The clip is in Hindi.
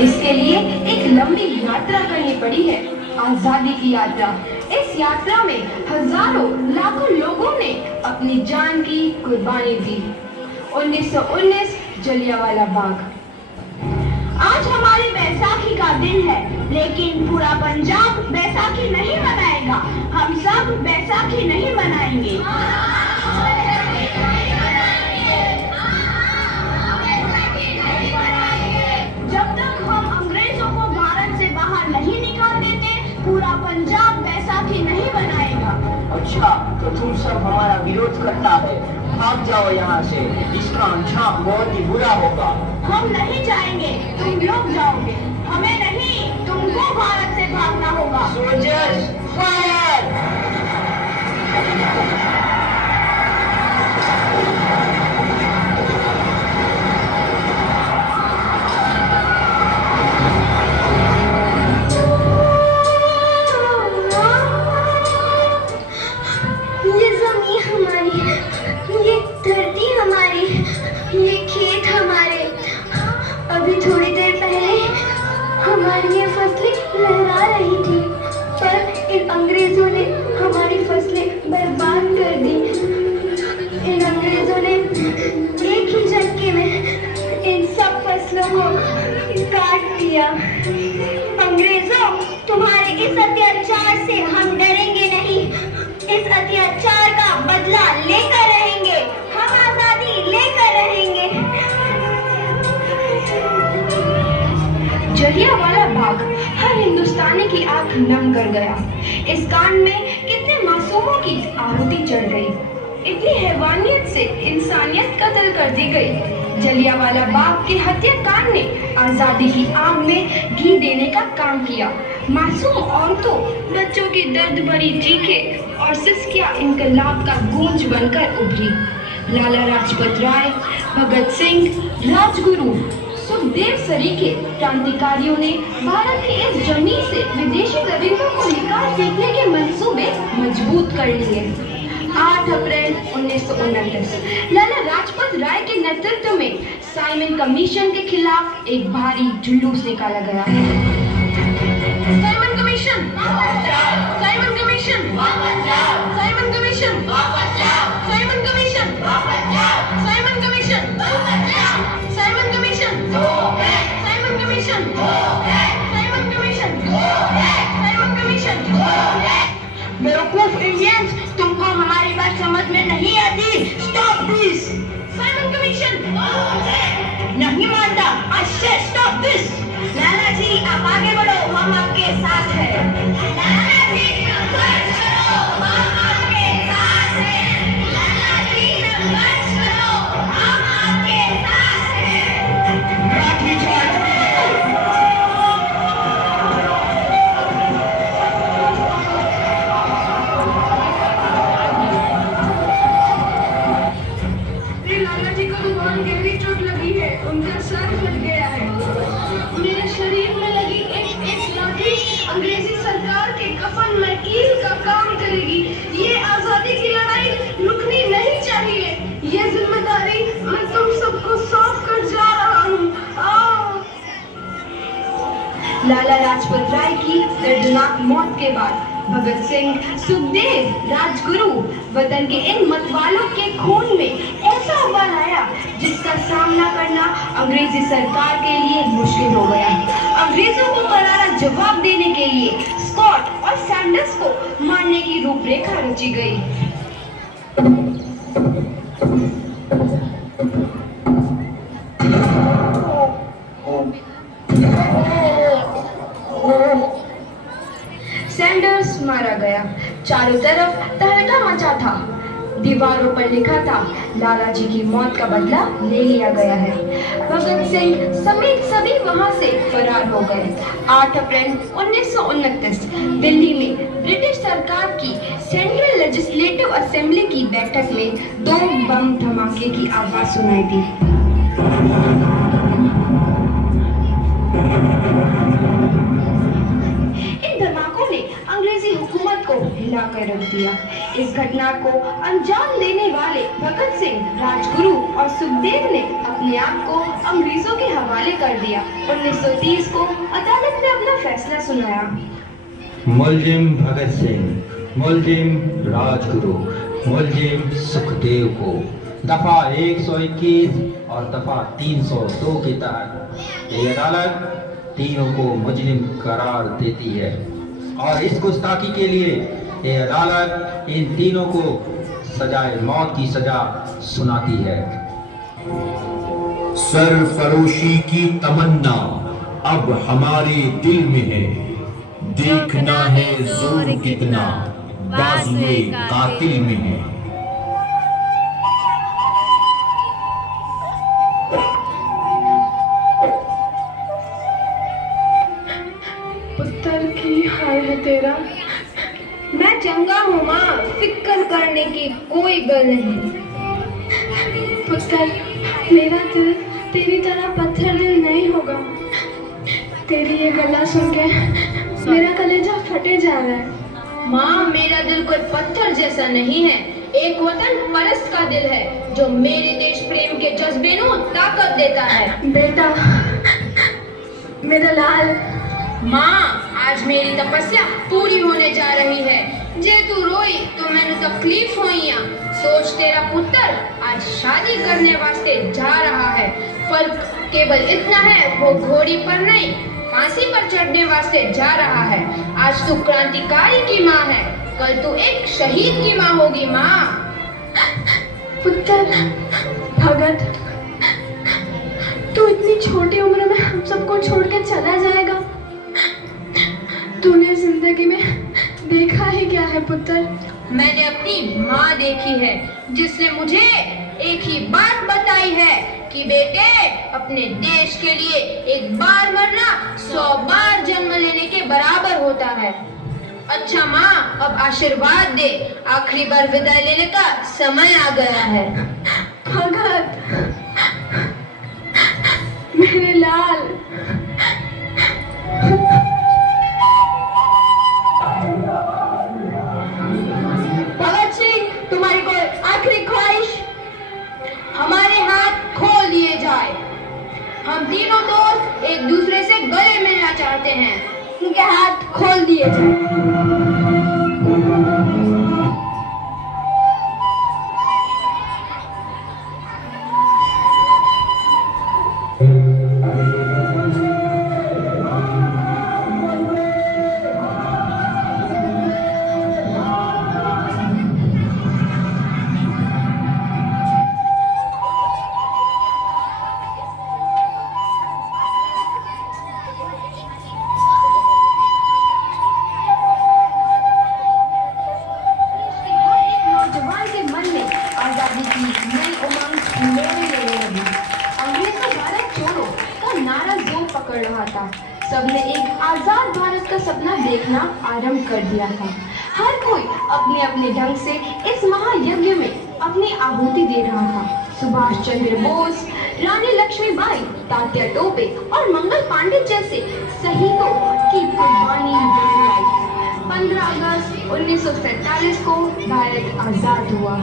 इसके लिए एक लंबी यात्रा करनी पड़ी है, आजादी की यात्रा। इस यात्रा में हजारों लाखों लोगों ने अपनी जान की कुर्बानी दी। 1919 जलियांवाला बाग। आज हमारी बैसाखी का दिन है, लेकिन पूरा पंजाब बैसाखी नहीं मनाएगा। हम सब बैसाखी नहीं मनाएंगे। जब तक हम अंग्रेजों को भारत से बाहर नहीं निकाल देते, पूरा पंजाब बैसाखी नहीं मनाएगा। अच्छा, तो तुम सब हमारा विरोध करता है, भाग जाओ यहाँ से। इसका अंजाम बहुत ही बुरा होगा। हम नहीं जाएंगे, तुम लोग जाओगे। हमें नहीं, तुमको भारत से भागना होगा। Soldiers fire! ये जमीन हमारी, ये धरती हमारी, ये खेत हमारे। अभी थोड़ी देर पहले हमारी ये फसलें लहरा रही थी, पर इन अंग्रेजों ने हमारी फसलें बर्बाद कर दी। इन अंग्रेजों ने एक ही झटके में इन सब फसलों को काट दिया। अंग्रेजों, तुम्हारे इस अत्याचार से हम डरेंगे नहीं। इस अत्याचार का बदला लेकर रहेंगे। हम आजादी लेकर रहेंगे। जलियांवाला बाग हर हिंदुस्तानी की आंख नम कर गया। इस कांड में कितने मासूमों की आहुति चढ़ गई, इतनी हैवानियत से इंसानियत कत्ल कर दी गई। जलियांवाला बाग के हत्याकांड ने आजादी की आग में घी देने का काम किया। मासूम औरतों, बच्चों की दर्द भरी चीखें और सिसकियां इनकलाब का गूंज बनकर उभरी। लाला लाजपत राय, भगत सिंह, राजगुरु, सुखदेव सरीखे क्रांतिकारियों ने भारत की इस जमीन से विदेशी दरिंदों को निकाल फेंकने के मंसूबे मजबूत कर लिए। 8 अप्रैल 1929 लाला लाजपत राय के नेतृत्व में साइमन कमीशन के खिलाफ एक भारी जुलूस निकाला गया। Simon commission, Simon commission, Simon commission, Simon commission, Simon commission, Simon commission, Simon commission, Simon commission, Simon commission. बेवकूफ इंडियंस, तुमको हमारी बात समझ में नहीं आती। Stop this. Simon commission. नहीं मानता। आई से स्टॉप दिस। लाला जी, आप आगे बढ़ो, हम आपके साथ हैं। लाला जी, संघर्ष करो, हम आपके साथ हैं। लाला जी, संघर्ष करो, हम आपके साथ हैं। लाठी चार्ज। लाला जी को बहुत गहरी चोट लगी है, उनका सर फट गया है। मेरे शरीर में लगी एक लाठी अंग्रेजी सरकार के कफन में कील का काम करेगी। ये आजादी की लड़ाई रुकनी नहीं चाहिए। ये जिम्मेदारी मैं तुम सबको सौंप कर जा रहा हूँ। आओ। लाला लाजपत राय की दर्दनाक मौत के बाद भगत सिंह, सुखदेव, राजगुरु वतन के इन मतवालों के खून में ऐसा उबाल आया जिसका सामना करना अंग्रेजी सरकार के लिए मुश्किल हो गया। अंग्रेजों को करारा जवाब देने के लिए स्कॉट और सैंडर्स को मारने की रूपरेखा रची गई। सैंडर्स मारा गया। चारों तरफ तहलका मचा था। दीवारों पर लिखा था, लाला जी की मौत का बदला ले लिया गया है। भगत सिंह समेत सभी वहां से फरार हो गए। 8 अप्रैल 1929 दिल्ली में ब्रिटिश सरकार की सेंट्रल लेजिस्लेटिव असेंबली की बैठक में 2 बम धमाके की आवाज सुनाई दी। इन धमाकों ने अंग्रेजी हुकूमत को हिलाकर कर रख दिया। इस घटना को अंजाम देने वाले भगत सिंह, राजगुरु और सुखदेव ने अपने आप को अंग्रेजों के हवाले कर दिया। 1930 को अदालत ने अपना फैसला सुनाया। मुलजिम भगत सिंह, मुलजिम राजगुरु, मुलजिम सुखदेव को दफा 121 और दफा 302 के तहत ये अदालत तीनों को मुजरिम करार देती है और इस गुस्ताखी के लिए ये अदालत इन तीनों को सजाए मौत की सजा सुनाती है। सरफरोशी की तमन्ना अब हमारे दिल में है, देखना है जोर कितना बाजुए कातिल में है। पुत्र की हाल है तेरा। मैं चंगा हूँ माँ, फिक्र करने की कोई गल नहीं। पुत्र, मेरा दिल तेरी तरह पत्थर दिल नहीं होगा। तेरी ये गला सुन के मेरा कलेजा फटे जा रहा है। माँ, मेरा दिल कोई पत्थर जैसा नहीं है, एक वतन परस्त का दिल है जो मेरे देश प्रेम के जज्बे को ताकत देता है। बेटा, मेरा लाल। माँ, आज मेरी तपस्या पूरी होने जा रही है। जे तू रोई तो मैंने तकलीफ होइया। सोच, तेरा पुत्र आज शादी करने वास्ते जा रहा है। फर्क केवल इतना है, वो घोड़ी पर नहीं फांसी पर चढ़ने वास्ते जा रहा है। आज तू क्रांतिकारी की माँ है, कल तू एक शहीद की माँ होगी। माँ। पुत्र भगत, तू इतनी छोटी उम्र में हम सबको छोड़ के चला जाएगा। तूने जिंदगी में देखा ही क्या है पुत्र? मैंने अपनी माँ देखी है, जिसने मुझे एक ही बात बताई है कि बेटे, अपने देश के लिए एक बार मरना 100 बार जन्म लेने के बराबर होता है। अच्छा माँ, अब आशीर्वाद दे, आखिरी बार विदाई लेने का समय आ गया है। भगत, मेरे लाल। भगत सिंह, तुम्हारी कोई आखिरी ख्वाहिश? हमारे हाथ खोल दिए जाए। हम तीनों दोस्त एक दूसरे से गले मिलना चाहते हैं। उनके हाथ खोल दिए जाए। सबने एक आजाद भारत का सपना देखना आरंभ कर दिया था। हर कोई अपने अपने ढंग से इस महायज्ञ में अपनी आहुति दे रहा था। सुभाष चंद्र बोस, रानी लक्ष्मीबाई, तात्या टोपे और मंगल पांडे जैसे शहीदों की कुर्बानी लाई। 15 अगस्त 1947 को भारत आजाद हुआ।